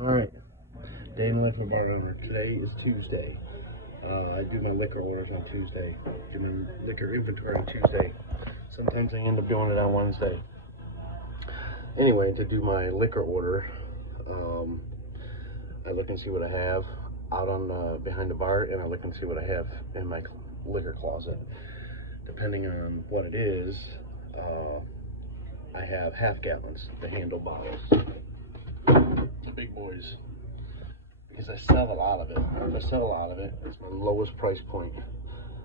Alright, day in the life of a bar owner. Today is Tuesday. I do my liquor orders on Tuesday. Do my liquor inventory on Tuesday. Sometimes I end up doing it on Wednesday. Anyway, to do my liquor order, I look and see what I have out on behind the bar, and I look and see what I have in my liquor closet. Depending on what it is, I have half gallons, the handle bottles, the big boys, because I sell a lot of it. If I sell a lot of it, it's my lowest price point,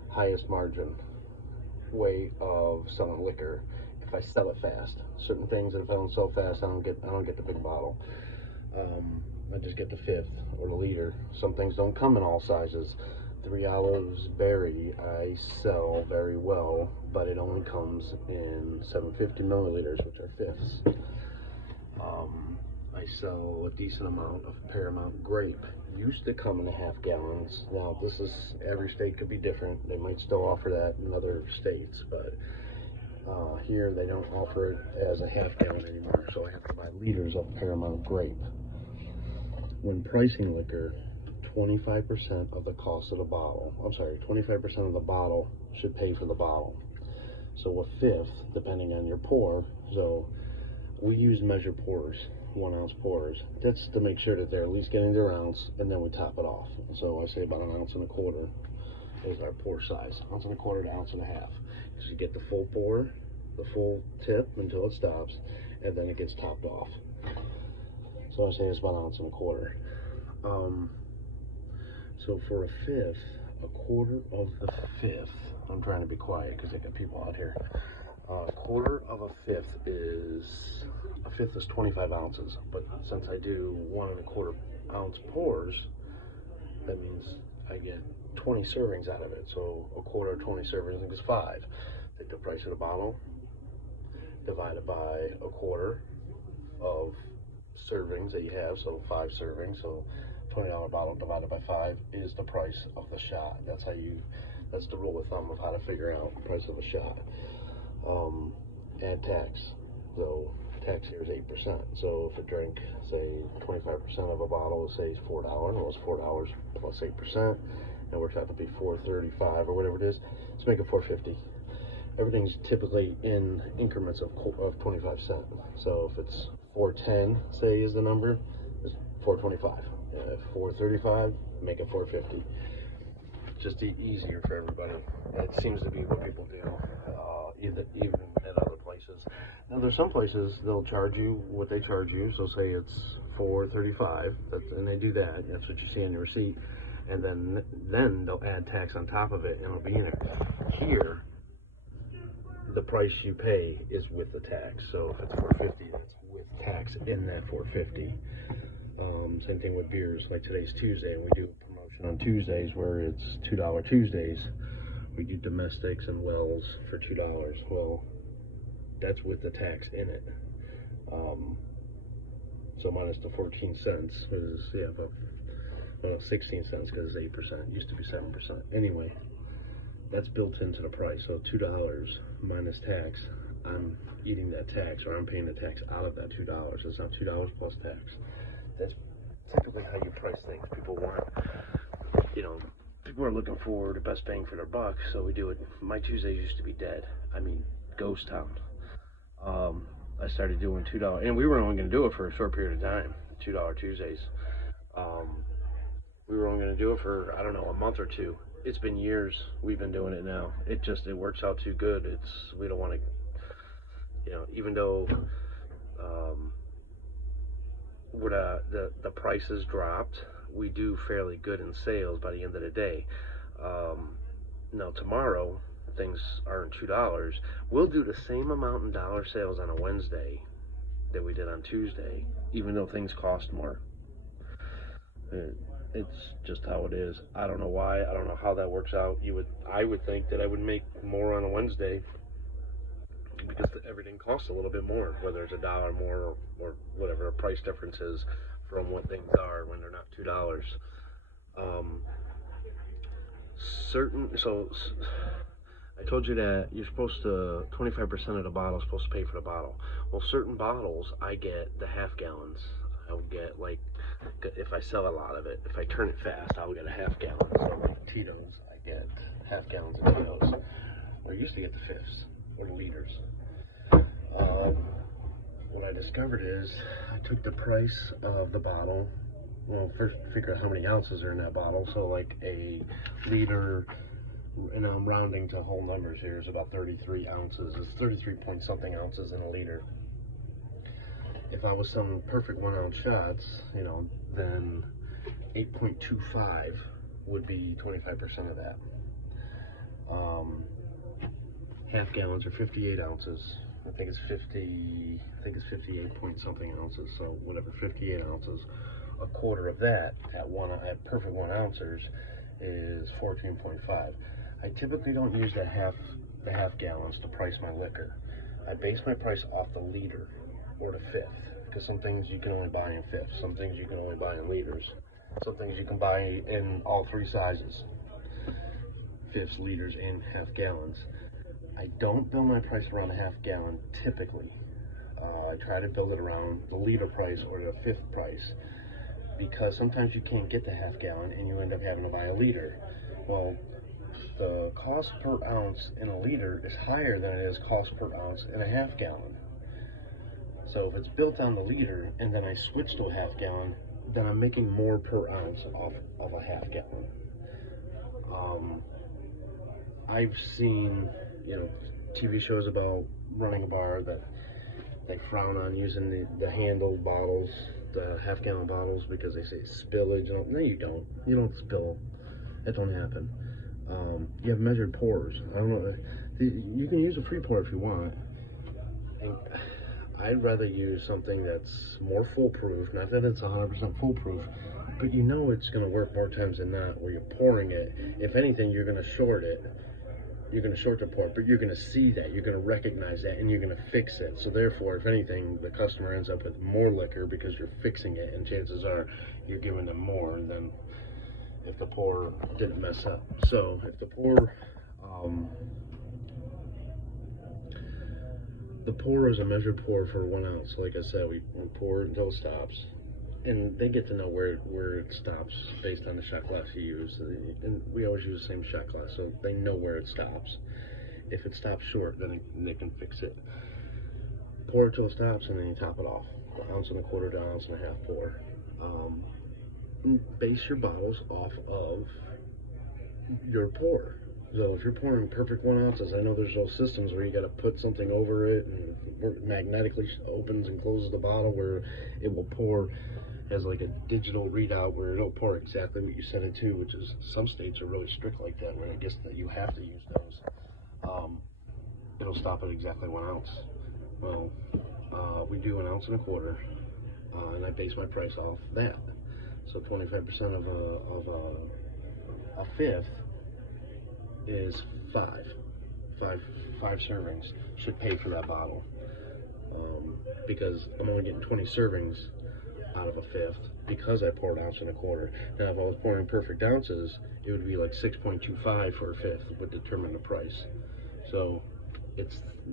highest margin way of selling liquor. If I sell it fast, certain things that if I don't sell fast, I don't get the big bottle. I just get the fifth or the liter. Some things don't come in all sizes. 3 Olives Berry I sell very well, but it only comes in 750 milliliters, which are fifths. I sell a decent amount of Paramount Grape. Used to come in half gallons. Now this is, every state could be different. They might still offer that in other states, but here they don't offer it as a half gallon anymore, so I have to buy liters of Paramount Grape. When pricing liquor, 25% of the cost of the bottle, 25% of the bottle should pay for the bottle. So a fifth, depending on your pour, so we use measured pours, 1 ounce pours. That's to make sure that they're at least getting their ounce, and then we top it off. So I say about 1 1/4 ounce is our pour size, 1 1/4 ounce to 1.5 ounces. So you get the full pour, the full tip until it stops, and then it gets topped off. So I say it's about 1 1/4 ounces. So for a fifth, 1/4 of the fifth, I'm trying to be quiet because I got people out here. 1/4 of a fifth is 25 ounces, but since I do 1 1/4 ounce pours, that means I get 20 servings out of it. So 1/4 of 20 servings is 5. Take the price of the bottle, divide it by 1/4 of servings that you have, so 5 servings. So $20 bottle divided by 5 is the price of the shot. That's the rule of thumb of how to figure out the price of a shot. Add tax. So tax here is 8%. So if a drink, say 25% of a bottle, say is $4, well, it's $4 plus 8%, and works out to be $4.35 or whatever it is. Let's make it $4.50. Everything's typically in increments of 25 cents. So if it's $4.10, say is the number, it's $4.25. If $4.35, make it $4.50. Just easier for everybody. It seems to be what people do, even at other places. Now there's some places they'll charge you what they charge you. So say it's $4.35, and they do that. That's what you see on your receipt, and then they'll add tax on top of it, and it'll be in there. Here, the price you pay is with the tax. So if it's $4.50, that's with tax in that $4.50. Same thing with beers. Like today's Tuesday, and we do a promotion on Tuesdays where it's $2 Tuesdays. We do domestics and wells for $2. Well, that's with the tax in it. So minus the 14 cents is, yeah, about 16 cents because it's 8%. It used to be 7%. Anyway, that's built into the price. So $2 minus tax, I'm eating that tax, or I'm paying the tax out of that $2. It's not $2 plus tax. That's typically how you price things. People are looking for the best bang for their buck, so we do it. My Tuesdays used to be dead. I mean, ghost town. I started doing $2, and we were only going to do it for a short period of time, $2 Tuesdays. We were only going to do it for, I don't know, a month or two. It's been years we've been doing it now. It works out too good. We don't want to, even though the prices dropped, we do fairly good in sales by the end of the day. Now tomorrow things are $2. We'll do the same amount in dollar sales on a Wednesday that we did on Tuesday, even though things cost more. It's just how it is. I don't know why. I don't know how that works out. I would think that I would make more on a Wednesday because everything costs a little bit more, whether it's $1 more or whatever the price difference is from what things are when they're not $2. So I told you that you're supposed to, 25% of the bottle is supposed to pay for the bottle. Well, certain bottles I get the half gallons. I would get like, if I sell a lot of it, if I turn it fast, I'll get a half gallon. So like Tito's, I get half gallons of Tito's. Or I used to get the fifths or the liters. What I discovered is I took the price of the bottle. Well, first figure out how many ounces are in that bottle. So like a liter, and I'm rounding to whole numbers here, is about 33 ounces. It's 33 point something ounces in a liter. If I was selling perfect 1 ounce shots, you know, then 8.25 would be 25% of that. Half gallons are 58 ounces. I think it's 58 point something ounces. So whatever, 58 ounces. A quarter of that at perfect 1 ounces is 14.5. I typically don't use the half gallons to price my liquor. I base my price off the liter or the fifth, because some things you can only buy in fifths, some things you can only buy in liters, some things you can buy in all three sizes: fifths, liters, and half gallons. I don't build my price around a half gallon typically. I try to build it around the liter price or the fifth price, because sometimes you can't get the half gallon and you end up having to buy a liter. Well, the cost per ounce in a liter is higher than it is cost per ounce in a half gallon. So if it's built on the liter and then I switch to a half gallon, then I'm making more per ounce off of a half gallon. I've seen, you know, TV shows about running a bar that they frown on using the handled bottles, the half gallon bottles, because they say spillage. No, you don't. You don't spill. That don't happen. You have measured pours. I don't know. You can use a free pour if you want. And I'd rather use something that's more foolproof. Not that it's 100% foolproof, but you know it's going to work more times than not. Where you're pouring it, if anything, you're going to short it. You're going to short the pour, but you're going to see that, you're going to recognize that, and you're going to fix it. So therefore, if anything, the customer ends up with more liquor because you're fixing it, and chances are you're giving them more than if the pour didn't mess up. So if the pour is a measured pour for 1 ounce. Like I said, we pour it until it stops, and they get to know where it stops based on the shot glass you use. And we always use the same shot glass, so they know where it stops. If it stops short, then they can fix it. Pour it till it stops, and then you top it off. 1.25 ounces to 1.5 ounces pour. Base your bottles off of your pour. So if you're pouring perfect 1 ounces, I know there's those systems where you got to put something over it and it magnetically opens and closes the bottle, where it will pour, has like a digital readout where it'll pour exactly what you set it to, which is, some states are really strict like that, where I guess that you have to use those. It'll stop at exactly 1 ounce. Well, we do 1.25 ounces, and I base my price off that. So 25% of a fifth is five servings should pay for that bottle, because I'm only getting 20 servings out of a fifth because I poured 1.25 ounces. Now if I was pouring perfect ounces, it would be like 6.25 for a fifth would determine the price. So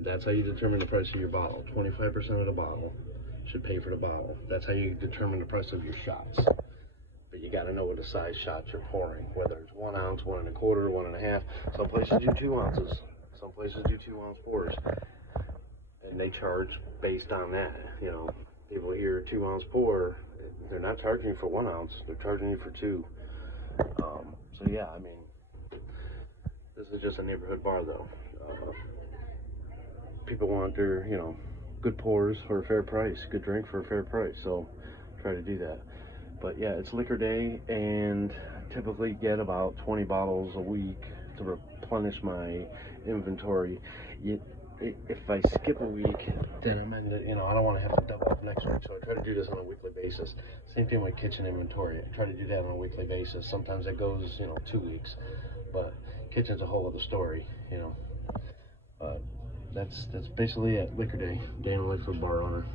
that's how you determine the price of your bottle. 25% of the bottle should pay for the bottle. That's how you determine the price of your shots. But you got to know what the size shots you're pouring, whether it's 1 ounce, 1.25, 1.5. Some places do 2 ounces. Some places do 2 ounce pours, and they charge based on that. You know, people hear 2 ounce pour, they're not charging you for 1 ounce. They're charging you for 2. So yeah, I mean, this is just a neighborhood bar, though. People want their, you know, good pours for a fair price, good drink for a fair price. So try to do that. But yeah, it's liquor day, and I typically get about 20 bottles a week to replenish my inventory. If I skip a week, then I don't want to have to double up next week, so I try to do this on a weekly basis. Same thing with kitchen inventory. I try to do that on a weekly basis. Sometimes it goes, 2 weeks, but kitchen's a whole other story, But that's basically it. Liquor day, day in the life of a bar owner.